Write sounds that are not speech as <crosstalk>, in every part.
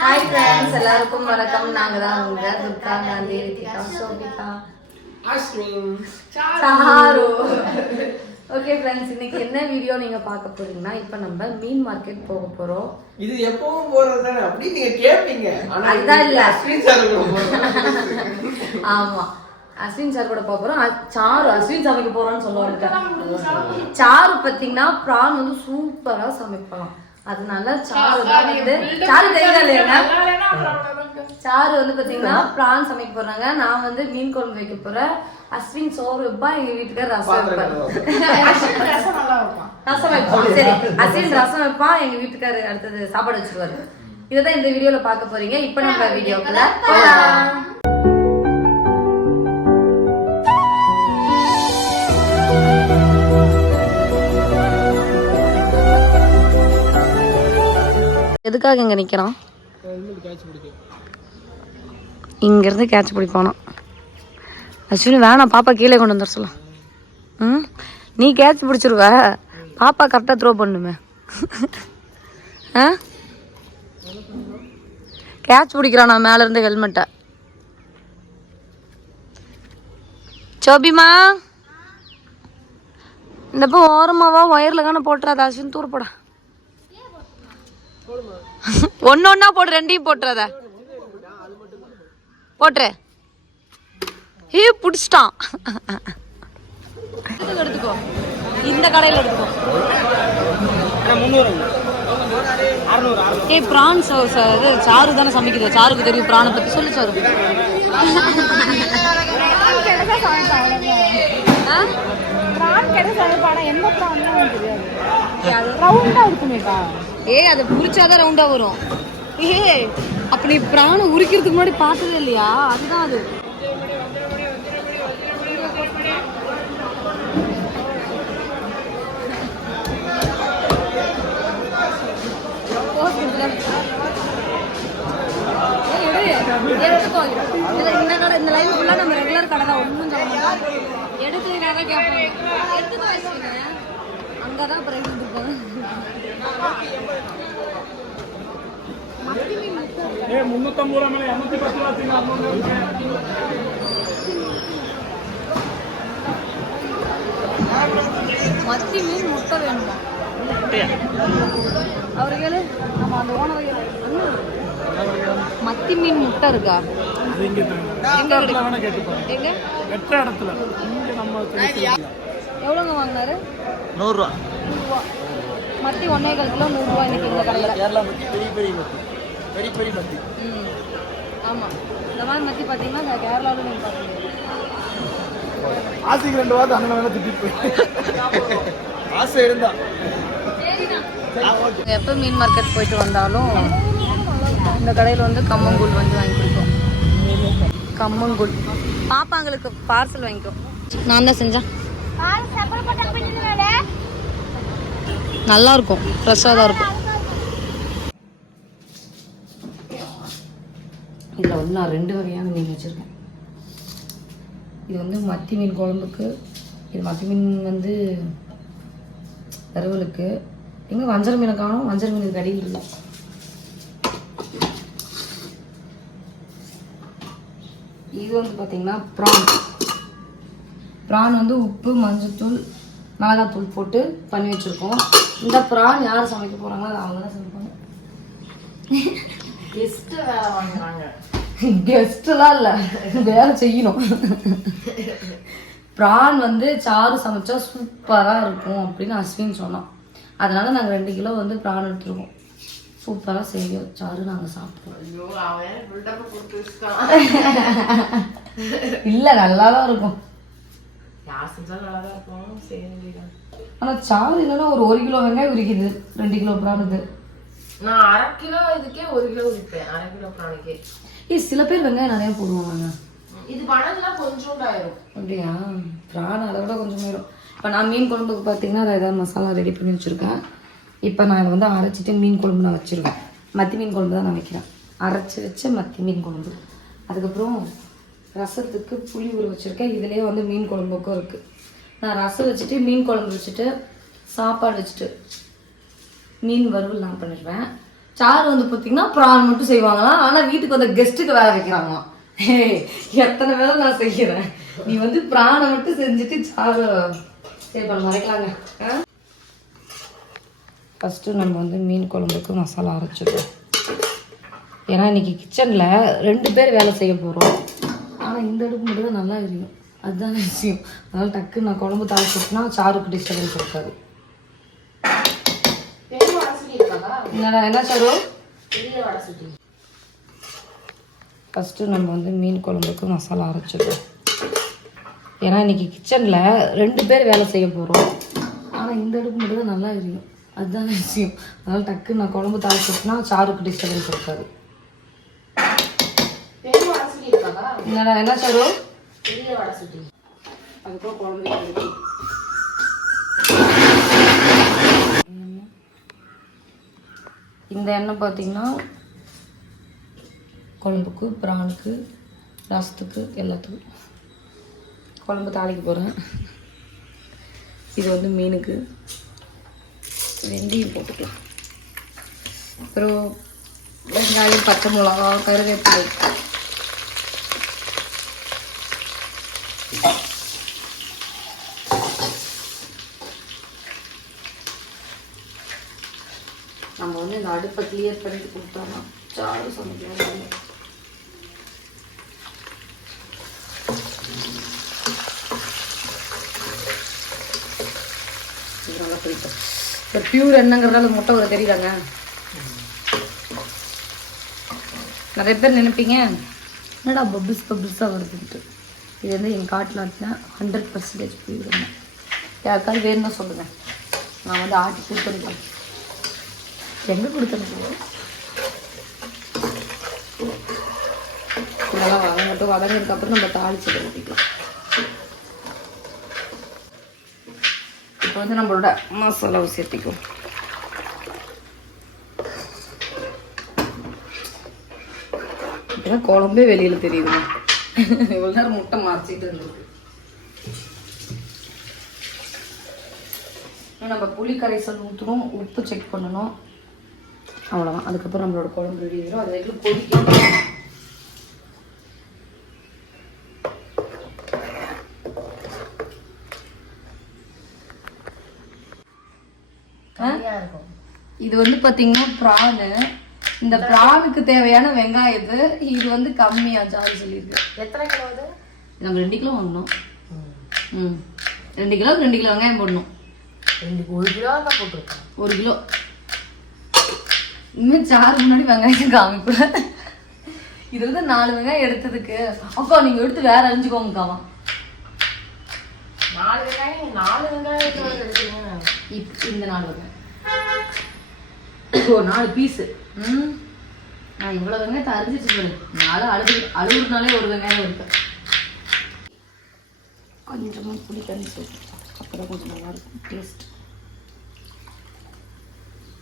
Hi friends எல்லாருக்கும் வணக்கம். நாங்க தான் உங்க துர்கா காந்தி ரித்திகா சோபிகா சாரு. ஓகே ஃப்ரெண்ட்ஸ் இன்னைக்கு என்ன வீடியோ நீங்க பார்க்க போறீங்கன்னா இப்போ நம்ம மீன் மார்க்கெட் போக போறோம். இது எப்பவும் போறது தானே அப்படி நீங்க கேட்பீங்க ஆனா அதுதான் இல்ல. அஸ்வின் சார் கூட. ஆமா. அஸ்வின் சார் கூட போக போறோம். சாரு அஸ்வின் சமைக்க போறோம்னு சொல்லுவாங்க சாரு பாத்தீங்கன்னா ப்ரான் வந்து சூப்பரா சமைப்பான். அதனால சாரு தான் வந்து இல்லையா? சாரு வந்து பாத்தீங்கன்னா ப்ரான் சமைக்க போறாங்க. நான் வந்து மீன் குழம்பு வைக்க போறேன். அஸ்வின் சோறு வைப்பா எங்க வீட்டுக்கார ரசம் கழுவ. <laughs> ரசம் வைப்பான். சரி அஸ்வின் ரசம் வைப்பான் எங்க வீட்டுக்காரு அடுத்தது சாப்பாடு வச்சிருவாரு. இதைதான் இந்த வீடியோல பார்க்க போறீங்க. இப்போ நம்ம வீடியோக்குள்ள எதுக்காக இங்க நிக்கிறான்? இங்க இருந்து கேட்ச் பிடிப்பானா அஸ்வினி வேணாம் பாப்பா கீழே கொண்டு வந்துட சொல்லலாம் ம்? நீ கேட்ச் பிடிச்சிருவ. பாப்பா கரெக்டாக த்ரோ பண்ணுமே. ஆ? கேட்ச் பிடிக்கிறான் நான் மேல இருந்து ஹெல்மெட்டை சோபிமா? இந்த போ ஓரமாவா ஒயரில் தானே போட்டுறாத அஸ்வின் தூர போடா. ஒன்று ஒன்றா போடு ரெண்டையும் போட்டுறத போட்டுரு. ஏ பிடிச்சிட்டான். எடுத்துக்கோ. இந்த கடையில் எடுத்துக்கோ. ஏய் ப்ரான் இது சாரு தானே சமைக்குது. சாருக்கு தெரியும் பிரானை பற்றி சொல்லு சாரு. ஆ? ஏய் அதை புரிச்சாதான் ரவுண்டா வரும். ஏ அப்ப நீ பிராணம் உரிக்கிறதுக்கு முன்னாடி பார்த்ததே இல்லையா? அதுதான் அது. ஏய், எடு. இந்த கடை இந்த லைன் ஃபுல்லா நம்ம ரெகுலர் கடை தான். ஒன்றும் சொல்ல மாட்டோம். எடுத்துக்காக கேட்போம் எடுத்து வச்சுக்கோங்க அங்கதான் அப்புறம் எடுத்துப்போம் ஏ முன்னூத்தம்பது ரூபா மேலே இரநூத்தி பத்து ரூபா மத்தி மீன் முட்டை வேணுமா? அவரு கேளு. நம்ம அந்த ஓனர் மத்தி மீன் முட்டை இருக்கா? எங்க இடத்துல. எங்க எவ்வளோங்க வாங்கினாரு? நூறுரூவா. நூறுரூவா. மத்தி ஒன்னே கால் கிலோ நூறுரூவா இன்னைக்கு இந்த கடையில். கேரளா மத்தி பெரிய பெரிய மத்தி. பெரிய பெரிய மத்தி. ம். ஆமாம் இந்த மாதிரி மத்தி பார்த்தீங்கன்னா இந்த கேரளாவில் நீங்கள் பார்க்க முடியாது ஆசைக்கு ரெண்டு வாரத்தை அண்ணன் வேணா திட்டிட்டு போய். ஆசை இருந்தா. எப்போ மீன் மார்க்கெட் போயிட்டு வந்தாலும் இந்த கடையில் வந்து கம்மங்கூழ் வந்து வாங்கி கொடுப்போம். கம்மங்கூழ். பாப்பாங்களுக்கு பார்சல் வாங்கிக்கோ. நான் தான் செஞ்சேன். நல்லா இருக்கும் ஃப்ரெஷ்ஷாக தான் இருக்கும். இதில் வந்து நான் ரெண்டு வகையான மீன் வச்சுருக்கேன். இது வந்து மத்தி மீன் குழம்புக்கு இது மத்தி மீன் வந்து வறுவலுக்கு. எங்கே வஞ்சர மீனை காணும் வஞ்சர மீன் அடியில் இல்லை. இது வந்து பார்த்தீங்கன்னா ப்ரான் ப்ரான் வந்து உப்பு மஞ்சத்தூள் மிளகாத்தூள் போட்டு பண்ணி வச்சுருக்கோம். இந்த ப்ரான் யார் சமைக்க போகிறாங்களோ அது அவங்க தான் சமைப்பாங்க. கெஸ்ட் வேலை வாங்குறாங்க. கெஸ்ட்லாம் இல்லை. வேலை செய்யணும். ப்ரான் வந்து சாறு சமைச்சா சூப்பராக இருக்கும் அப்படின்னு அஸ்வின் சொன்னான். அதனால நாங்கள் ரெண்டு கிலோ வந்து ப்ரான் எடுத்துருக்கோம். சூப்பராக செய்யும் சாறு நாங்கள் சாப்பிடுவோம் இல்லை நல்லா தான் இருக்கும். யார் செஞ்சாலும் நல்லா தான் இருக்கும் செய்ய வேண்டியதான் ஆனால் சாறு இல்லைன்னா ஒரு ஒரு கிலோ வெங்காயம் உரிக்குது. ரெண்டு கிலோ ப்ரானுக்கு. நான் அரை கிலோ இதுக்கே ஒரு கிலோ விற்பேன் அரை கிலோ பிராணிக்கே ஏய் சில பேர் வெங்காயம் நிறையா போடுவாங்க. இது பணம்லாம் கொஞ்சோண்டாயிரும். அப்படியா? ப்ரான் அதை விட கொஞ்சம் நேரம் இப்போ நான் மீன் குழம்புக்கு பார்த்தீங்கன்னா அதை ஏதாவது மசாலா ரெடி பண்ணி வச்சுருக்கேன். இப்போ நான் இதை வந்து அரைச்சிட்டு மீன் குழம்பு நான் வச்சுருவேன். மத்தி மீன் குழம்பு தான் நான் வைக்கிறேன். அரைச்சி வச்ச மத்தி மீன் குழம்பு. அதுக்கப்புறம் ரசத்துக்கு புளி ஊற வச்சுருக்கேன். இதுலேயே வந்து மீன் குழம்புக்கும் இருக்குது நான் ரசம் வச்சுட்டு மீன் குழம்பு வச்சுட்டு சாப்பாடு வச்சுட்டு மீன் வறுவல் நான் பண்ணிடுவேன். சாறு வந்து பார்த்தீங்கன்னா ப்ரான் மட்டும் செய்வாங்களாம் ஆனால் வீட்டுக்கு வந்த கெஸ்ட்டுக்கு வேலை வைக்கிறாங்களாம் எத்தனை வேலை நான் செய்கிறேன் நீ வந்து ப்ரானை மட்டும் செஞ்சுட்டு சாறு சரி பண்ண மறைக்கலாங்க ஃபஸ்ட்டு நம்ம வந்து மீன் குழம்புக்கு மசாலா அரைச்சிடுவோம். ஏன்னா இன்னைக்கு கிச்சனில் ரெண்டு பேர் வேலை செய்ய போகிறோம் ஆனால் இந்த அடுப்பு மட்டும் தான் நல்லா எரியும். அதுதான் விஷயம். அதனால் டக்கு நான் குழம்பு தாளிச்சுட்டுனா சாருக்கு டிஸ்டர்பன்ஸ் இருக்காது? என்னடா என்ன சாரு? ஃபஸ்ட்டு நம்ம வந்து மீன் குழம்புக்கு மசாலா அரைச்சிடுறோம் ஏன்னா இன்னைக்கு கிச்சனில் ரெண்டு பேர் வேலை செய்ய போகிறோம் ஆனால் இந்த அடுப்பு மட்டும் தான் நல்லா எரியும். அதுதான் விஷயம். அதனால் டக்கு நான் குழம்பு தாளிச்சுட்டுனா சாருக்கு டிஸ்டர்பன்ஸ் இருக்காது பெரிய வடை சுட்டி இருக்காதா என்னடா என்ன சாரு பெரிய வடை சுட்டி அதுக்கப்புறம் குழம்பு. இந்த எண்ணெய் பார்த்தீங்கன்னா குழம்புக்கு பிரானுக்கு ரசத்துக்கு எல்லாத்துக்கும். குழம்பு தாளிக்க போகிறேன் இது வந்து மீனுக்கு. வெந்தயம் போட்டுக்கலாம். அப்புறம் வெங்காயம் பச்சை மிளகா கருவேப்பிலை. நம்ம வந்து இந்த அடுப்பை கிளியர் பண்ணிட்டு கொடுத்தோம்னா சாறு சமைக்கலாம் நல்லா பிடிக்கும் இப்போ பியூர் என்னங்கிறதால முட்டை ஒரு தெரியுதாங்க? நிறைய பேர் நினைப்பீங்க என்னடா பபிள்ஸ் பபிள்ஸாக வருதுன்ட்டு. இது வந்து என் காட்டில் ஆட்டினா ஹண்ட்ரட் பர்சன்டேஜ் பியூர் யாருக்காவது வேணும்னா சொல்லுங்கள் நான் வந்து ஆட்டி கொடுத்துருக்கேன் எங்கே கொடுத்துருக்கோம் இதெல்லாம் வதங்கட்டும் வதங்கினதுக்கப்புறம் நம்ம தாளிச்சு ஊற்றிக்கலாம் இப்போ வந்து நம்மளோட மசாலாவை சேர்த்திக்குவோம். இப்போதான் குழம்பே வெளியில் தெரியுதுங்க. இவ்வளோ நேரம் முட்டை மாற்றிட்டு இருந்தது நம்ம புளி கரைசல் ஊற்றணும் உப்பு செக் பண்ணணும். அவ்வளோதான் அதுக்கப்புறம் நம்மளோட குழம்பு ரெடி ஆயிடும் அது வரைக்கும் இருக்கும். இது வந்து பார்த்தீங்கன்னா ப்ரானு. இந்த ப்ரானுக்கு தேவையான வெங்காயத்து இது. வந்து கம்மியா சார்ஜ் சொல்லியிருக்கு. எத்தனை கிலோ அது? நம்ம ரெண்டு கிலோ வாங்கணும். ம். ரெண்டு கிலோ ரெண்டு கிலோ வெங்காயம் போடணும். ரெண்டு ஒரு கிலோ தான் போட்டிருக்கேன். ஒரு கிலோ. இன்னும் சாறு முன்னாடி வெங்காயம் காமிக்கூட இது வந்து நாலு வெங்காயம் எடுத்ததுக்கு. அக்கா நீங்க எடுத்து வேற அழிஞ்சுக்கோங்கக்காவா நாலு வெங்காயம் நாலு இப் இந்த நாலு வெங்காயம். ஓ நாலு பீஸு ம். நான் இவ்வளோ வெங்காயத்தை அரிஞ்சிட்டு பாரு. நாலு அழுது அழுகுறதுனாலே ஒரு வெங்காயம் இருக்கு. கொஞ்சமாக புளி தண்ணி அப்புறம் கொஞ்சம் நல்லா இருக்கும். டேஸ்ட்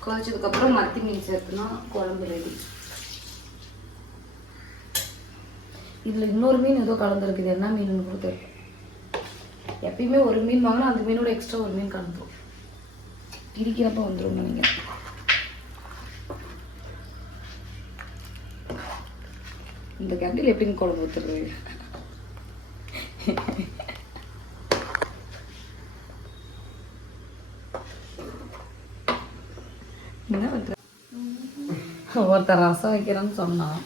கொதிச்சதுக்கப்புறம் மத்தி மீன் சேர்த்துனா குழம்பு ரெடி இதில் இன்னொரு மீன் ஏதோ கலந்துருக்குது. என்ன மீன்னு கூட தெரியும் எப்பயுமே ஒரு மீன் வாங்கினா அந்த மீனோட எக்ஸ்ட்ரா ஒரு மீன் கலந்துரும். பிரிக்கிறப்ப வந்துடும் நினைக்கிறேன். இந்த கேண்டில் எப்படின்னு குழம்பு ஊற்றுறது என்ன பண்ற ஒருத்தர் ரசம் வைக்கிறேன்னு சொன்னான்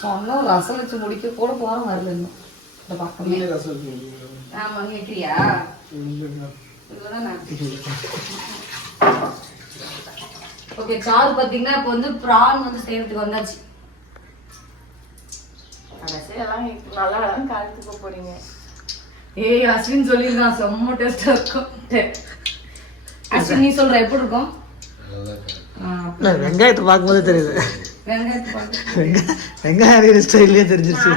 சொன்னா ரசம் வச்சு முடிக்க கூட போகிறோம் வரல இன்னும். இந்த பக்கமே ஆமா நீ வைக்கிறியா? ஓகே சாறு பார்த்தீங்கன்னா இப்போ வந்து ப்ரான் வந்து செய்யறதுக்கு வந்தாச்சு. கடைசியெல்லாம் நல்லா தான் காலத்துக்கு போறீங்க. ஏய் அஸ்வின் சொல்லியிருக்கான் செம்ம டேஸ்டா இருக்கும். அஸ்வின் நீ சொல்ற எப்படி இருக்கும்? இல்லை வெங்காயத்தை பார்க்கும்போது தெரியுது. வெங்காயம் அரைக்கிற ஸ்டைல்லே தெரிஞ்சிருச்சு.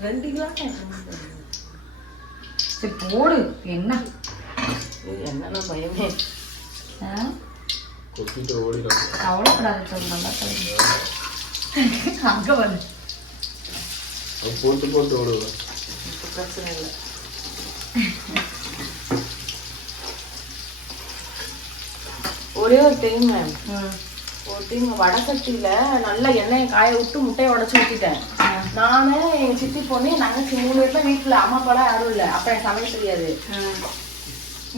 ரெண்டு கிலோ சரி போடு. என்ன? என்னன்னா பயமே ஆ? கவலைப்படாத சொல்லு, நல்லா கலந்து. அங்க வந்து போட்டு போட்டு விடுவேன் பிரச்சனை இல்லை. ஒரே ஒரு டைம் ஒரு டைம் வடை சட்டியில நல்லா எண்ணெயை காய விட்டு முட்டையை உடச்சு ஊத்திட்டேன். நானு எங்க சித்தி பொண்ணு நாங்க மூணு பேர்ல வீட்டுல அம்மா அப்பா யாரும் இல்ல. அப்ப எனக்கு சமைக்க தெரியாது.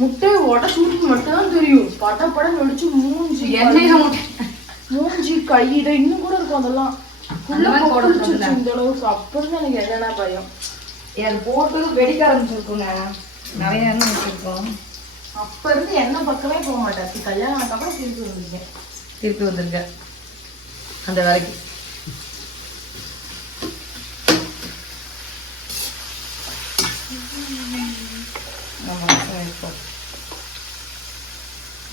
முட்டையை உடச்சு ஊத்தி மட்டும் தான் தெரியும். பட பட நடிச்சு மூஞ்சி எண்ணெயில முட்டை. மூஞ்சி கையிட இன்னும் கூட இருக்கும் அதெல்லாம். இந்த அளவுக்கு. அப்புறம் தான் எனக்கு என்னன்னா பயம். அது போட்டு வெடிக்க ஆரம்பிச்சிருக்குங்க. நிறைய வச்சிருக்கோம். அப்ப இருந்து என்ன பக்கமே போக மாட்டேன் கல்யாணம் ஆனதுக்கப்புறம் திருப்பி வந்துருக்கேன். திருப்பி வந்திருக்க அந்த வேலைக்கு.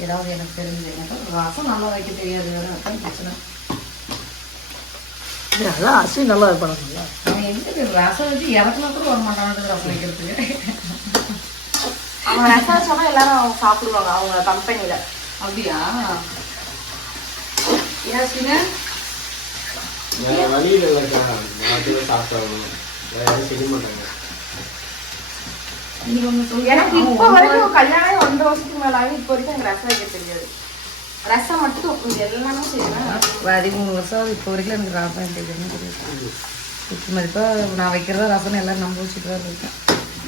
ஏதாவது எனக்கு தெரிஞ்சது எனக்கு ரசம் நல்லா வைக்க தெரியாது. அதான் பிரச்சனை. அதான் அஸ்வின் நல்லா வைப்பாங்க அவன் எங்க ரசம் வச்சு இறக்குனா கூட வர மாட்டான் ரசம் வைக்கிறதுக்கு. அவங்க ரசம் சொன்னா எல்லாரும் சாப்பிடுவாங்க அவங்க கம்பெனில அப்படியா? ஏன் சீனா வேற வழியில் நான் சாப்பிட்டாகணும். வேற யாரும் செய்ய மாட்டாங்க. நீ ஒன்று சொல்லி எனக்கு இப்ப வரைக்கும் கல்யாணம் ஒன்றரை வருஷத்துக்கு மேல ஆகி இப்ப வரைக்கும் எனக்கு ரசம் வைக்க தெரியாது. ரசம் மட்டும் எல்லாமே செய்வேன். பதிமூணு வருஷம். இப்போ வரைக்கும் எனக்கு ரசம் தெரியும் தெரியாது. குத்து மதிப்பாக நான் வைக்கிறதா ரசம் எல்லாம் நம்ப வச்சுட்டு தான் இருக்கேன்.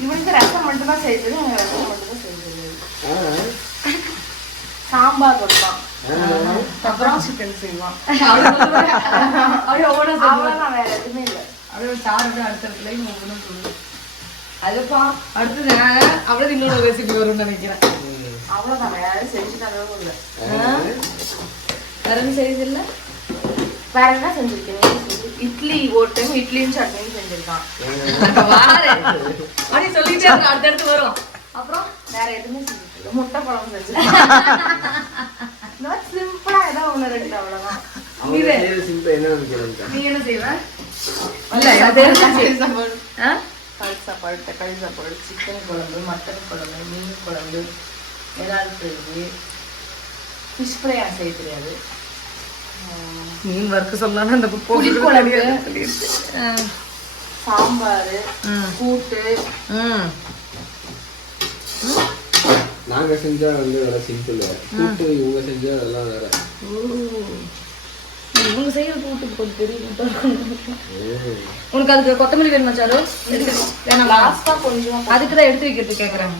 இவனுக்கு ரசம் மட்டும் தான் செய்ய தெரியும் எனக்கு ரசம் மட்டும் தான் செய்ய தெரியாது சாம்பார் வைப்பான். அப்புறம் சிக்கன் செய்வான்? வேற எதுவுமே இல்லை. அப்படியே சாப்பிட்டு அடுத்த இடத்துல ஒவ்வொன்றும் சொல்லுவேன் அதுப்பா. அடுத்தது அவ்வளோ இன்னொரு ரெசிபி வரும்னு நினைக்கிறேன். அவ்வளவுதான் வேற யாரும் செஞ்சு தரவும் இல்லை. வேற எதுவும் செய்யுதில்லை வேற என்ன செஞ்சிருக்கீங்க. இட்லி ஒரு டைம் இட்லியும் சட்னியும் செஞ்சிருக்கான். <laughs> அப்படி சொல்லிட்டே அடுத்தடுத்து வரும். அப்புறம் வேற எதுவுமே செஞ்சது முட்டை குழம்பு செஞ்சிருக்கான் <laughs> சிம்பிளா ஏதோ ஒண்ணு ரெண்டு அவ்வளவுதான். நீ என்ன செய்வ. கறி சாப்பாடு. தக்காளி சாப்பாடு சிக்கன் குழம்பு மட்டன் குழம்பு மீன் குழம்பு இறால் ஃப்ரை ஃபிஷ் ஃப்ரை செய்ய தெரியாது. மீன் வறுக்க சொல்லலாம்னு அந்த புளி குழம்பு. சாம்பார் ம். கூட்டு. நாங்க செஞ்சா வந்து வேற சிம்பிள். கூட்டு இவங்க செஞ்சா அதெல்லாம் வேற. இவங்க செய்யற கூட்டுக்கு கொஞ்சம் பெரிய கூட்டா. உனக்கு அதுக்கு கொத்தமல்லி வேணுமா சாரு? வேணாமா? லாஸ்டா கொஞ்சம் அதுக்கு தான் எடுத்து வைக்கிறது கேட்குறேன்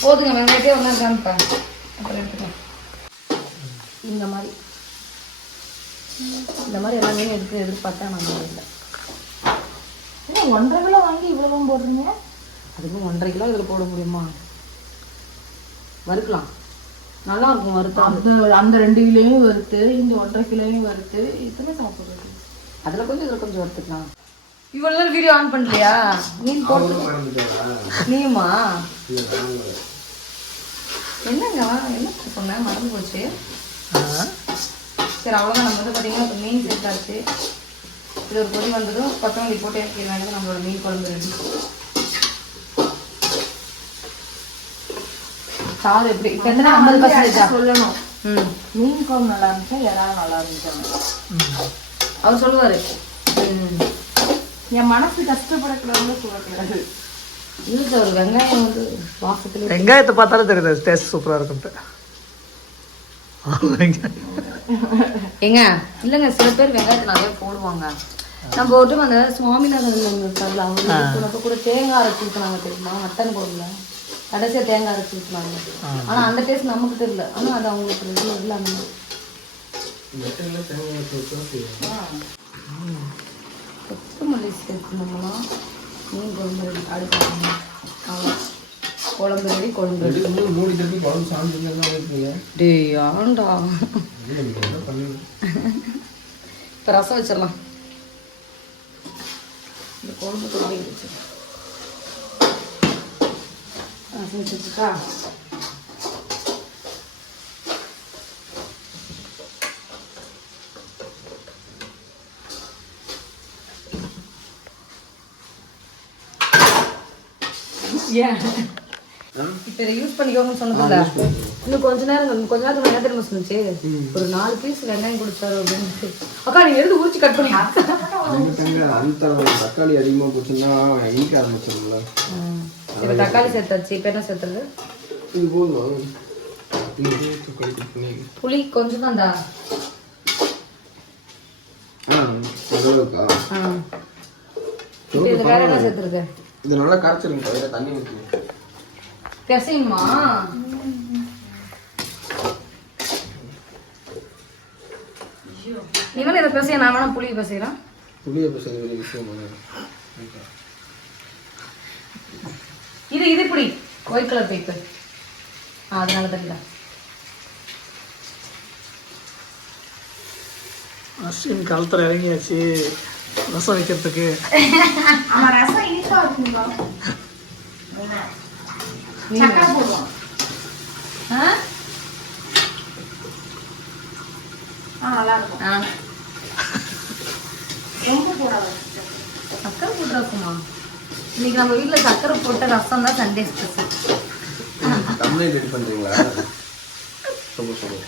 போதுங்க வெங்காயத்தே ஒன்றா காமிப்பேன் அப்புறம் எடுத்துக்கலாம். இந்த மாதிரி. இந்த மாதிரி எல்லாமே எடுத்து எதிர்பார்த்தா நான் இல்லை. என்ன ஒன்றரை கிலோ வாங்கி இவ்வளவு போடுறீங்க? அதுக்கும் ஒன்றரை கிலோ இதில் போட முடியுமா? வறுக்கலாம். நல்லா இருக்கும் வறுத்தா. அந்த அந்த ரெண்டு கிலோயும் வறுத்து இந்த ஒன்றரை கிலோயும் வறுத்து இத்தனை சாப்பிடுறது? அதில் கொஞ்சம் இதில் கொஞ்சம் வறுத்துக்கலாம். இவ்வளோ நேரம் வீடியோ ஆன் பண்ணலையா? மீன் போட்டு? நீயுமா நாங்க என்னங்க என்ன சொன்னேன்? மறந்து போச்சு. சரி அவ்வளோதான் நம்ம வந்து பார்த்தீங்கன்னா இப்போ மீன் சேர்த்தாச்சு இது ஒரு பொடி வந்ததும் கொத்தமல்லி போட்டு இறக்கி வேண்டியது நம்மளோட மீன் குழம்பு ரெடி. சாதம் எப்படி? இப்போ எத்தனை ஐம்பது பர்சன்டேஜா சொல்லணும்? ம். மீன் குழம்பு நல்லா இருந்துச்சா? இறால் நல்லா இருந்துச்சாங்க அவர் சொல்லுவார். ம். என் மனசு கஷ்டப்படக்கூடாதுன்னு சொல்லக்கூடாது இல்லை சார் வெங்காயம் வந்து வாசத்துல வெங்காயத்தை பார்த்தாலே தெரியுது. டேஸ்ட் சூப்பராக இருக்குன்ட்டு. ஏங்க இல்லைங்க சில பேர் வெங்காயத்தை நிறைய போடுவாங்க. நம்ம ஒரு அந்த சுவாமிநாதன் இருக்கார்ல அவங்க கூட தேங்காய் அரைச்சி ஊற்றினாங்க தெரியுமா? மட்டன் குழம்புல கடைசியா தேங்காய் அரைச்சி ஊற்றினாங்க ஆனா அந்த டேஸ்ட் நமக்கு தெரியல. ஆனா அது அவங்களுக்கு ரெடி இல்லை அந்த மாதிரி. மெட்டல்ல தேங்காய் போட்டு செய்வோம். கொத்தமல்லி சேர்க்கணும்னா மீன் குழம்பு ரெடி அடுப்பு அவ்வளோ குழம்பு ரெடி குழம்பு மூடி திருப்பி குழம்பு சாப்பிட்டு டேய் ஆண்டா இப்போ ரசம் வச்சிடலாம். இந்த குழம்பு கொண்டு வச்சு ரசம் வச்சுருக்கா ஏன்? இப்போ இதை யூஸ் பண்ணிக்கோங்கன்னு சொன்னதில்ல. இன்னும் கொஞ்ச நேரம் கொஞ்ச நேரத்துக்கு என்ன தெரியுமா சொன்னுச்சு? ஒரு நாலு பீஸ் வெங்காயம் கொடுத்தாரு அப்படின்னு அக்கா நீங்க எடுத்து ஊற்றி கட் பண்ணி அந்த தக்காளி அதிகமா போச்சுன்னா இனிக்க ஆரம்பிச்சிடும்ல இப்போ தக்காளி சேர்த்தாச்சு இப்போ என்ன சேர்த்துறது இது போதும்? புளி கொஞ்சம் தான்டா இது வேற என்ன சேர்த்துருக்க? இது நல்லா கரைச்சிருங்க தண்ணி ஊற்றுங்க பிசையுமா இவன் இதை பிசைய? நான் வேணா புளி பிசைகிறேன் புளியை பெரிய விஷயமான இது இது இப்படி. ஒயிட் கலர் பேப்பர் அதனால தெரியல அஸ்வின் காலத்தில் இறங்கியாச்சு. ரசம் வைக்கிறதுக்கு. ரசம் இனிப்பா இருக்குங்களா சக்கரை போடுவான் ஆ ஆ நல்லா இருக்கும் ஆ ரொம்ப போடாத சக்கரை போட்டு ரசமா இன்னைக்கு நம்ம வீட்டில் சக்கரை போட்ட ரசம் தான் சண்டே ஸ்பெஷல் தமிழை ரெடி பண்ணுறீங்களா சூப்பர் சூப்பர்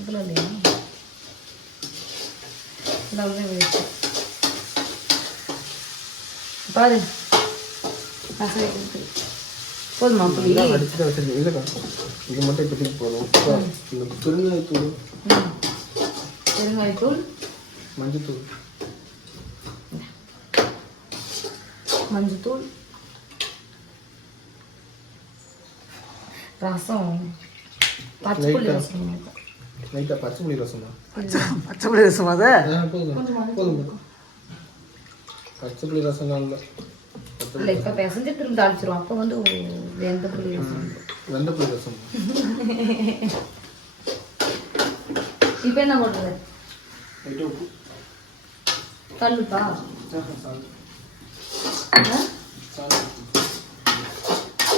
இதில் இல்லையா இல்லை உள்ளே போயிடுச்சு பாரு. போதுமா புளி அடிச்சுட்டு வச்சிருக்கீங்க இல்லைக்கா இது மட்டும் இப்போதைக்கு போதும் இந்த பெருங்காயத்தூள். பெருங்காயத்தூள். மஞ்சத்தூள். மஞ்சத்தூள். ரசம். பச்சை புளி. ரசம். லைட்டாக பச்சை புளி ரசம் பச்சை புளி ரசம் அதை? போதும். போதும். பச்சை புளி ரசம் தான் இல்லை இப்போ பிசைஞ்சு திரும்ப தாளிச்சிரும் அப்போ வந்து வெந்த புளி ரசம். வெந்த புளி ரசம். இப்போ என்ன பண்ணுறது கல்லுப்பா?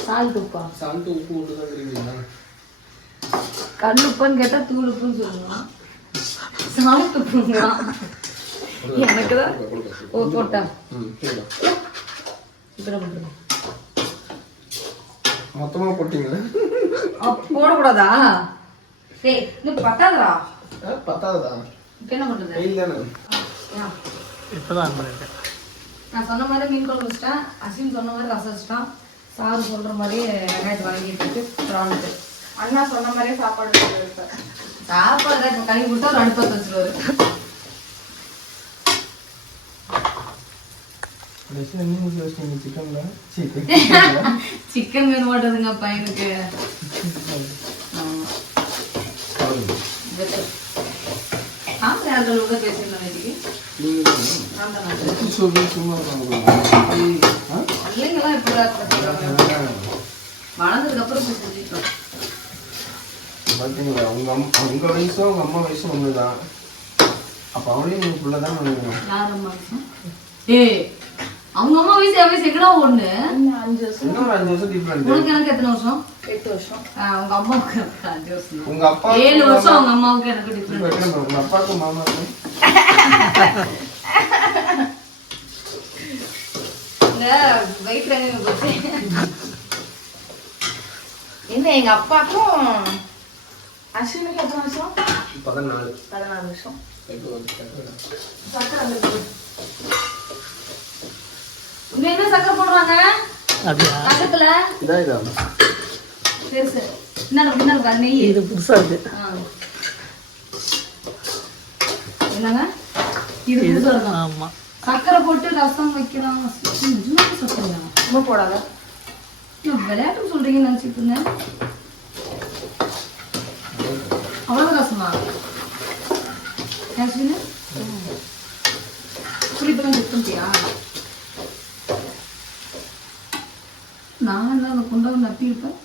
சால்ட். உப்பா? சால்ட்டு உப்பு போட்டு தான் தெரியுங்களா கல்லுப்பான்னு கேட்டால் தூள் உப்புன்னு சொல்லுவான். சால்ட் எனக்கு தான் ஓ போட்டா. மொத்தமாக போட்டிங்களா? போடக்கூடாதா? டேய் இன்னும் பத்தாதடா. பத்தாததா என்ன பண்ணுறது? வெயில் தானே. இப்போ தான் பண்ணியிருக்கேன். நான் சொன்ன மாதிரி மீன் குழம்பு வச்சிட்டேன். அஸ்வின் சொன்ன மாதிரி ரசம் வச்சிட்டான். சாரு சொல்கிற மாதிரியே வெங்காயத்தை வதங்கிட்டு இருக்கு. ப்ரான்ட்டு அண்ணா சொன்ன மாதிரியே சாப்பாடு சாப்பாடு கழுவி கொடுத்தா ஒரு அடுப்பத்தை வச்சிருவாரு கடைசியில் மீன் வச்சிங்க சிக்கனில் சிக்கன் சிக்கன் வேணும் மாட்டதுங்க பையனுக்கு ஆமா. வெட்டு. ஆமா யார்கள் கூட பேசியிருந்தோம் நேற்றுக்கு நான் தான் நான். <laughs> சொல்லி சும்மா பிள்ளைங்கெல்லாம் இப்போ வளர்ந்ததுக்கு அப்புறம் செஞ்சுக்கலாம் பார்த்தீங்களா உங்க உங்க வயசும் உங்க அம்மா வயசும் ஒன்று தான் அப்போ அவளையும் உங்க பிள்ளை தான் வயசு? ஏய் அவங்க அம்மா வயசு என் வயசு எங்கடா ஒண்ணு? அஞ்சு வருஷம். இன்னும் ஒரு அஞ்சு வருஷம் டிஃப்ரெண்ட் உனக்கு எனக்கு எத்தனை வருஷம்? எட்டு வருஷம். உங்க அம்மாவுக்கு அஞ்சு வருஷம். உங்க அப்பா ஏழு வருஷம் அவங்க அம்மாவுக்கு எனக்கு டிஃப்ரெண்ட் உங்க அப்பாவுக்கும் மாமாவுக்கும் என்ன எங்க அப்பாக்கும் அஸ்வினுக்கு எத்தனை வருஷம்? பதினாலு. பதினாறு வருஷம். என்ன சக்கரை போடுறாங்க? அப்படியா? பக்கத்துல. இதா பெருசு. என்ன என்ன நெய். இது புதுசாக இருக்கு. ஆ. என்னங்க? இது புதுசா இருக்கும் ஆமாம் சக்கரை போட்டு ரசம் வைக்கலாம். சக்கரையா? ரொம்ப போடாத. விளையாட்டு சொல்றீங்கன்னு நினைச்சிட்டு இருந்தேன். அவ்வளவு ரசமா? புளிப்பெல்லாம் செக் நான் தான் அந்த குண்டவை நப்பி இருப்பேன்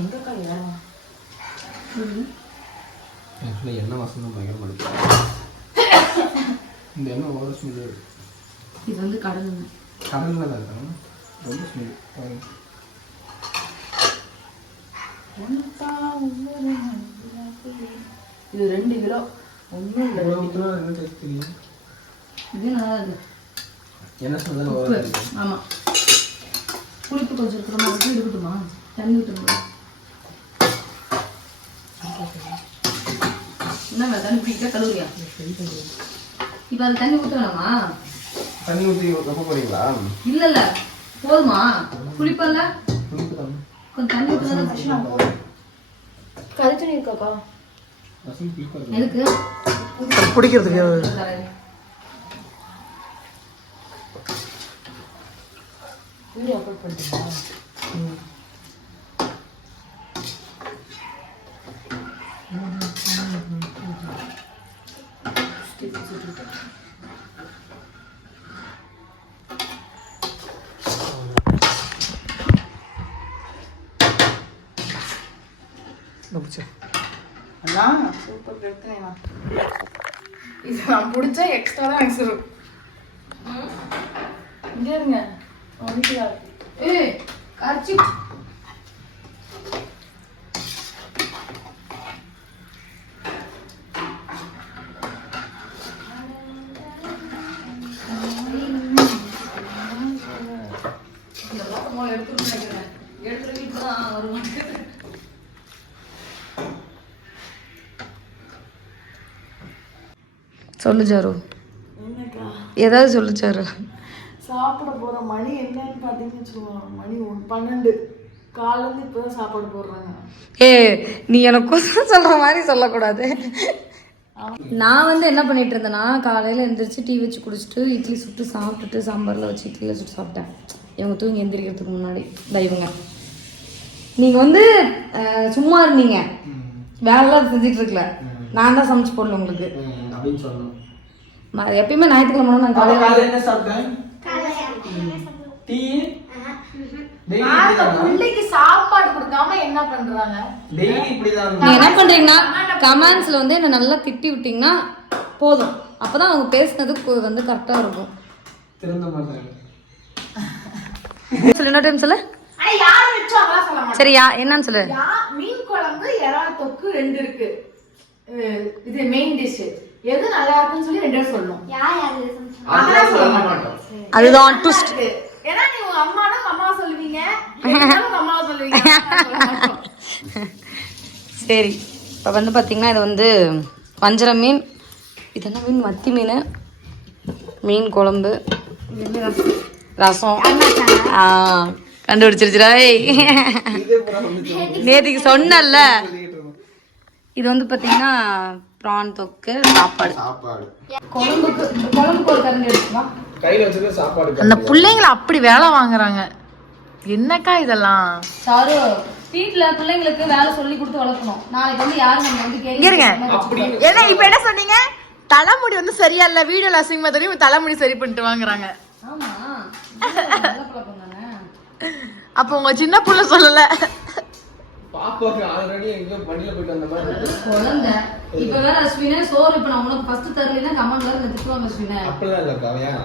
எங்க கையா ஆக்சுவலி எண்ணெய் வாசம் தான் பயங்கரமாக இருக்கு. இந்த எண்ணெய் ஓவர் ஸ்மெல் இது வந்து கடல். கடலில் தான் இருக்காங்க ரொம்ப ஸ்மெல் இது ரெண்டு கிலோ. ஒன்றும் இல்லை. என்ன டேஸ்ட் தெரியும்? இது நல்லா இருக்கு. என்ன ஸ்மெல் உப்பு. ஓவர் இருக்கு. ஆமா. புளிப்பு கொஞ்சம் இருக்கிற மாதிரி இருக்கு. இருக்கட்டுமா தண்ணி விட்டுருங்க என்னங்க தண்ணி பிடிக்க கழுவுறியா? இப்போ அது தண்ணி ஊற்ற வேணாமா? தண்ணி ஊற்றி ரொம்ப போறீங்களா இல்ல இல்ல போதுமா? புளிப்பல்ல? கொஞ்சம் தண்ணி ஊத்துனா கறி துணி இருக்காக்கா எதுக்கு? பிடிக்கிறதுக்கு வீடியோ அப்லோட் பண்ணிட்டீங்களா அண்ணா சூப்பர் பிரச்சனைண்ணா இது நான் பிடிச்சா எக்ஸ்ட்ரா தான் எனக்கு இங்கே இருங்க. ஏய் கர்ச்சி. சொல்லு சாரு என்னக்கா? ஏதாவது சொல்லு சாரு சாப்பிட போற மணி என்னன்னு பார்த்தீங்கன்னு வச்சுக்கோங்க. மணி ஒன் பன்னெண்டு. காலேருந்து இப்போ தான் சாப்பாடு போடுறாங்க. ஏ நீ எனக்கு சொல்ற மாதிரி சொல்லக்கூடாது. நான் வந்து என்ன பண்ணிட்டு இருந்தேன்னா காலையில எந்திரிச்சு டீ வச்சு குடிச்சிட்டு இட்லி சுட்டு சாப்பிட்டுட்டு சாம்பார்ல வச்சு இட்லியில் சுட்டு சாப்பிட்டேன். இவங்க தூங்கி எந்திரிக்கிறதுக்கு முன்னாடி. இந்த இவங்க. நீங்க வந்து சும்மா இருந்தீங்க. வேலைலாம் செஞ்சுட்டு இருக்கல. நான் தான் சமைச்சு போடல உங்களுக்கு. எப்பயுமே ஞாயிற்றுக்கிழமை நான் காலையில காலையில் என்ன சாப்பிட்டேன்? டீ. டெய்லி இப்படிதானா பிள்ளைக்கு சாப்பாடு கொடுக்காம என்ன பண்றாங்க? டெய்லி இப்படிதான் நீங்க என்ன பண்றீங்கன்னா கமெண்ட்ஸ்ல வந்து என்ன நல்லா திட்டி விட்டீங்கன்னா போதும். அப்பதான் அவங்க பேசுனது வந்து கரெக்டா இருக்கும். திருந்த மாட்டாங்க. சொல்லு என்ன டைம் சொல்லு. சரியா என்னன்னு சொல்லு. மீன் குழம்பு இறால் தொக்கு ரெண்டு இருக்கு. இது மெயின் டிஷ் எது நல்லா இருக்குன்னு சொல்லி ரெண்டு சொல்லணும். அதுதான் ட்விஸ்ட். ஏன்னா நீ உங்க அம்மானா அம்மாவை சொல்லுவீங்க. உங்க அம்மாவை சொல்லுவீங்க. சரி இப்போ வந்து பார்த்தீங்கன்னா இது வந்து வஞ்சர மீன். இது என்ன மீன்? மத்தி மீன் மீன் குழம்பு ரசம். ஆ கண்டுபிடிச்சிருச்சுடா நேற்றுக்கு சொன்னல இது வந்து பார்த்தீங்கன்னா ப்ரான் தொக்கு சாப்பாடு. சாப்பாடு. குழம்புக்கு குழம்புக்கு ஒரு கரண்டி எடுத்துக்கலாம் கையில வச்சுட்டு சாப்பாடு அந்த பிள்ளைங்களை அப்படி வேலை வாங்குறாங்க. என்னக்கா இதெல்லாம்? சாரு வீட்ல பிள்ளைங்களுக்கு வேலை சொல்லி கொடுத்து வளர்க்கணும். நாளைக்கு வந்து யாரும் நம்ம வந்து கேட்க ஏன்னா இப்ப என்ன சொன்னீங்க? தலைமுடி வந்து சரியா இல்ல வீடியோல அசிங்கமா தெரியும் தலைமுடி சரி பண்ணிட்டு வாங்குறாங்க. அப்ப உங்க சின்ன புள்ள சொல்லல. பாப்பாக்கு ஆல்ரெடி எங்கேயோ வண்டியில போயிட்டு வந்த மாதிரி இருக்கு. குழந்தை. இப்ப வேற அஸ்வினே சோறு இப்ப நான் உனக்கு ஃபர்ஸ்ட் தரலைன்னா கமெண்ட்ல இருந்து திட்டுவாங்க அஸ்வினே? அப்படிலாம் இல்லக்கா என்னை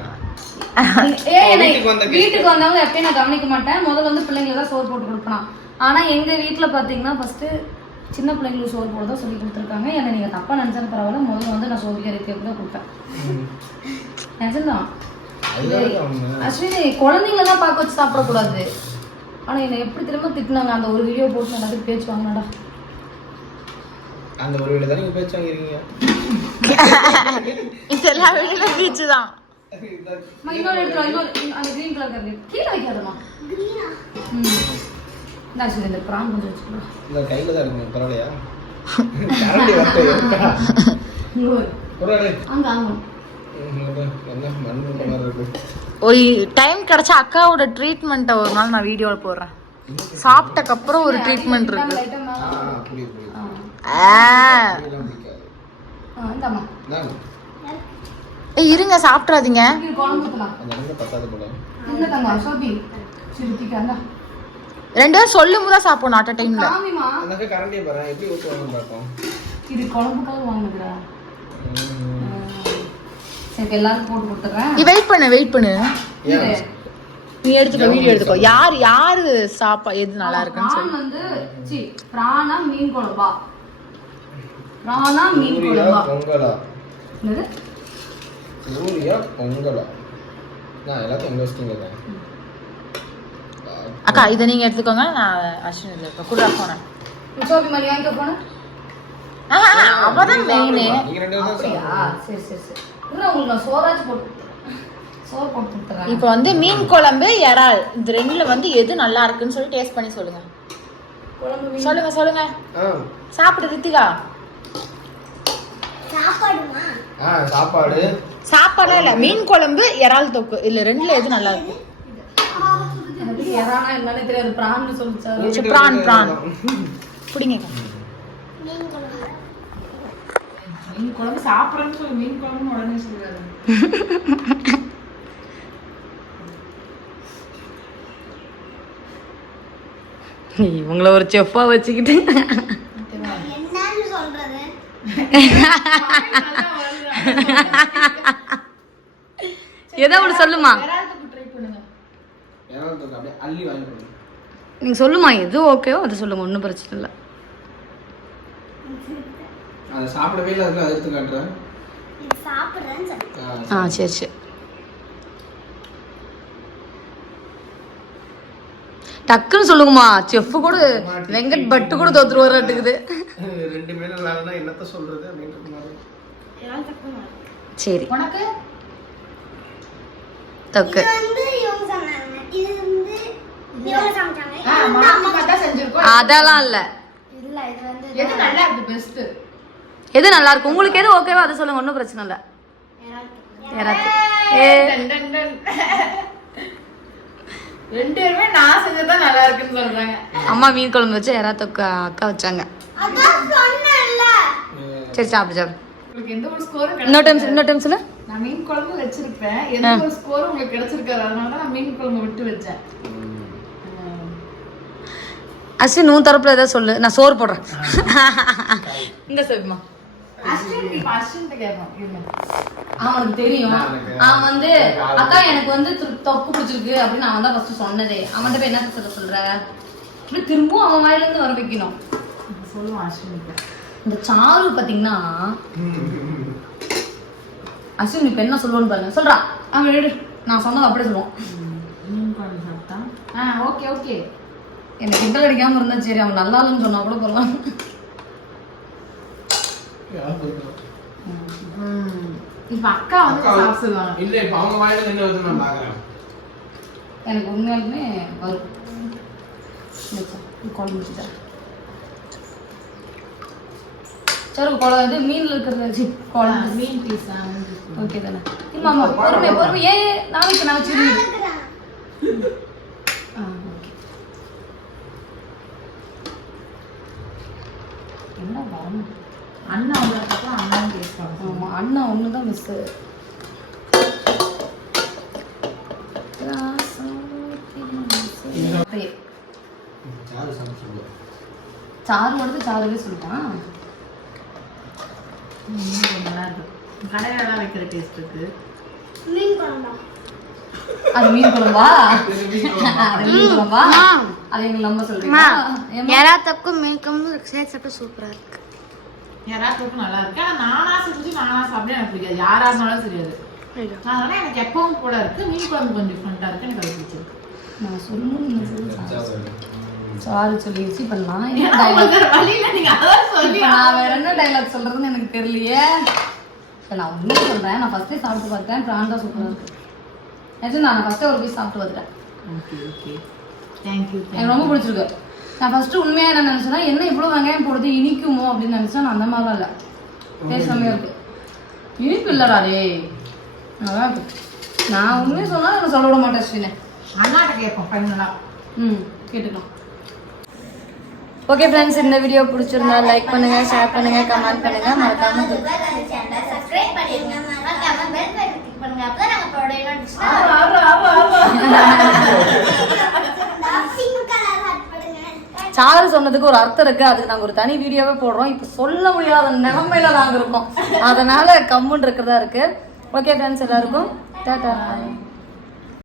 வீட்டுக்கு வந்த வீட்டுக்கு வந்தவங்க எப்பயும் நான் கவனிக்க மாட்டேன். முதல்ல வந்து பிள்ளைங்களுக்கு தான் சோறு போட்டு கொடுப்பேன். ஆனா எங்க வீட்ல பாத்தீங்கன்னா ஃபர்ஸ்ட் சின்ன பிள்ளைங்களுக்கு சோறு போட தான் சொல்லி கொடுத்துருக்காங்க. என்னை நீங்க தப்பா நினைச்சாலும் பரவாயில்ல. முதல்ல வந்து நான் சோறு கறிக்கு தான் கொடுப்பேன். ஒண்ணு. அஸ்வினி குழந்தைங்கள தான் பார்க்க வச்சு சாப்பிடக்கூடாது. ஆனா என்னை எப்படி திரும்ப திட்டினாங்க? அந்த ஒரு வீடியோ போட்டு எல்லாத்துக்கும் பேச்சு வாங்கினடா அந்த ஒரு வேலை தான் நீங்க பேச்சு வாங்கிருக்கீங்க <laughs> எல்லா வீடியோல பீச்சு தான் அம்மா, இன்னொரு எடுத்துரு இன்னொரு அந்த கிரீன் கலர் கரண்டி கீழே வைக்காதம்மா. இந்த அஸ்வினி இந்த ப்ரான் கொஞ்சம் வச்சுக்கலாம் இந்த கையில தான் இருக்கு பரவாயில்லையா? <laughs> கரண்டி ஒரு. டைம் கிடைச்சா அக்காவோட ட்ரீட்மெண்ட்டை ஒரு நாள் நான் வீடியோல போடுறேன். சாப்பிட்டக்கு அப்புறம் ஒரு ட்ரீட்மெண்ட் இருக்கு. ஆ புரியுது புரியுது ஆ. இதெல்லாம் பிடிக்காது ஆ, இந்தாம்மா இந்தாங்க. ஏய் இருங்க சாப்பிட்றாதீங்க ரெண்டு பேரும் சொல்லும் போது தான் சாப்பிடணும் அட் டைம்ல இது குழம்புக்காக. சரி எல்லாரும் போட்டு கொடுத்துறேன் நீ வெயிட் பண்ணு வெயிட் பண்ணு. நீ எடுத்துக்கோ வீடியோ எடுத்துக்கோ. யார் யாரு சாப்பா எது நல்லா இருக்குன்னு வந்து சி பிரானா மீன் குழம்பா? பிரானா மீன் குழம்பா? பொங்கலா? என்னது? ஊரியா பொங்கலா? நான் எல்லாத்தையும் எங்க வச்சிட்டீங்க அக்கா இதை நீங்க எடுத்துக்கோங்க. நான் அஸ்வின் இதில் இருக்கேன். குடுறா போனேன். சோபி மணி வாங்கிக்க போனேன். அவதான் மெயின் சரி சரி சரி. உங்களுக்கு நான் சோறாச்சு போட்டு இப்போ வந்து மீன் குழம்பு இறால். இது ரெண்டுல வந்து எது நல்லா இருக்குன்னு சொல்லி டேஸ்ட் பண்ணி சொல்லுங்க. சொல்லுங்க சொல்லுங்க. சாப்பிடு ரித்திகா. ஆ சாப்பாடு. சாப்பாடா இல்ல. மீன் குழம்பு இறால் தொக்கு. இல்ல ரெண்டுல எது நல்லா இருக்கு? பிரான் பிரான். பிடிங்க மீன் குழம்பு. சாப்பிட்றேன்னு சொல்லி மீன் குழம்பு உடனே சொல்லுவாரு இவங்கள ஒரு செஃப்பா வச்சுக்கிட்டு. என்னன்னு சொல்றது? <laughs> <laughs> <laughs> ஏதோ ஒன்று சொல்லுமா? நீங்க சொல்லுமா எது ஓகேவோ அது சொல்லுங்க ஒன்றும் பிரச்சனை இல்லை. அதை சாப்பிடவே இல்லை அதுக்கு அதை எடுத்து காட்டுறேன். இது சாப்பிடுறேன்னு சொல்லு. ஆ, ஆ சரி. சரி டக்குன்னு சொல்லுங்கம்மா செஃப் கூட வெங்கட் பட்டு கூட நல்லா இல்லைன்னா என்னத்த சொல்றது அப்படின்ற மாதிரி. சரி. உனக்கு? தொக்கு. அதெல்லாம் இல்லை. இல்ல இது வந்து எது நல்லா இருக்கு பெஸ்ட் எது நல்லா இருக்கு? உங்களுக்கு எது ஓகேவோ அதை சொல்லுங்க ஒன்றும் பிரச்சனை இல்லை. ரெண்டு பேருமே நான் செஞ்சதான் நல்லா இருக்குன்னு சொல்றாங்க. அம்மா மீன் குழம்பு வச்சு யாரா தொக்கு அக்கா வச்சாங்க. சரி சாப்பிடு சாப்பிடு. உங்களுக்கு எந்த ஒரு ஸ்கோரும் இன்னொரு டைம் இன்னொரு டைம் சொல்லு. நான் மீன் குழம்பு வச்சிருப்பேன். எந்த ஒரு ஸ்கோரும் உங்களுக்கு கிடைச்சிருக்காது. அதனால தான் நான் மீன் குழம்பு விட்டு வச்சேன். அஸ்வின் நூன் தரப்புல ஏதாவது சொல்லு. நான் சோறு போடுறேன். <laughs> இந்த சொல்லுமா. அவனுக்கு தெரியும். அவன் வந்து அக்கா எனக்கு வந்து தொக்கு பிடிச்சிருக்கு அப்படின்னு அவன் தான் ஃபர்ஸ்ட் சொன்னதே. அவன்கிட்ட போய் என்ன சொல்ல சொல்ற? திரும்பவும் அவன் வாயில இருந்து வர வைக்கணும். சொல்லுவான் அஸ்வின் இப்ப. இந்த சாரு பாத்தீங்கன்னா அஸ்வின் இப்ப என்ன சொல்லுவான்னு பாருங்க. சொல்றா. அவன் எடு நான் சொன்னது அப்படியே சொல்லுவான் மீன் குழம்பு சாப்பிட்டான் ஆ ஓகே ஓகே. எனக்கு கிண்டல் அடிக்காம இருந்தா சரி அவன் நல்லா இல்லைன்னு சொன்னா கூட தொக்கு. இப்ப அக்கா வந்து அக்கா சாப்பிட சொல்லுவாங்க இல்ல இப்ப அவங்க வாயில என்ன வருது நான் பாக்குறேன். எனக்கு உண்மையாலுமே வரும். குழம்பு சரி குழம்பு இது மீன்ல இருக்கிறது சி, குழம்பு மீன் பீஸா ஓகே தானே? ஆமா பொறுமை பொறுமை ஏ நான் வச்சு நான் வச்சு ஆ ஓகே என்ன வரணும் அண்ணா வந்ததுக்கப்புறம் அண்ணன் பேசுவாங்க ஆமா அண்ணா ஒன்று தான் மிஸ் சாரு மட்டும் சாருவே சொல்லிட்டான். நல்லா இருக்கு கடையில எல்லாம் வைக்கிற டேஸ்ட் இருக்கு. மீன் குழம்பா? அது மீன் குழம்பா? அது மீன் குழம்பா. அது எங்க? எறா தக்கும் மீன் குழம்பு சேர்த்து சாப்பிட்டு சூப்பரா இருக்கு. தொக்கு நல்லா இருக்கு. ஆனா நானா செஞ்சு நானா சாப்பிட எனக்கு பிடிக்காது. யாரா இருந்தாலும் தெரியாது. அதனால எனக்கு எப்பவும் கூட இருக்கு. மீன் குழம்பு கொஞ்சம் டிஃப்ரெண்டா இருக்கு. எனக்கு அது பிடிச்சிருக்கு. நான் நினைச்சது சாரு சொல்லிடுச்சு இப்ப நான் சொல்லி நான் வேற என்ன டைலாக் சொல்றதுன்னு எனக்கு தெரியலையே. இப்ப நான் உண்மையை சொல்றேன். நான் ஃபர்ஸ்டே சாப்பிட்டு பார்த்தேன் பிரான் தான் சூப்பரா இருக்கு. நிஜம் நான் ஃபர்ஸ்டே ஒரு பீஸ் சாப்பிட்டு பார்த்துட்டேன். ஓகே ஓகே தேங்க்யூ எனக்கு ரொம்ப பிடிச்சிருக்கு. நான் ஃபர்ஸ்ட் உண்மையா என்ன நினைச்சேன்னா என்ன இவ்வளவு வெங்காயம் போடுது இனிக்குமோ அப்படின்னு நினைச்சா நான் அந்த மாதிரிலாம் இல்லை. செம்மையா இருக்கு. இனிப்பு இல்லடா டேய். நல்லா இருக்கு. நான் உண்மையை சொன்னா எனக்கு சொல்ல விட மாட்டேன் ஸ்ரீனே. அண்ணாட்ட கேட்போம் ஃபைனலா ம் கேட்டுக்கலாம். ஓகே ஃப்ரெண்ட்ஸ் இந்த வீடியோ பிடிச்சிருந்தா லைக் பண்ணுங்க ஷேர் பண்ணுங்க கமெண்ட் பண்ணுங்க. மறக்காம சாரு சொன்னதுக்கு ஒரு அர்த்தம் இருக்கு. அதுக்கு நாங்க ஒரு தனி வீடியோவே போடுறோம். இப்ப சொல்ல முடியாத நிலைமையில நாங்க இருக்கோம். அதனால கம்முன்னு இருக்கிறதா இருக்கு. ஓகே ஃப்ரெண்ட்ஸ் எல்லாருக்கும் டாடா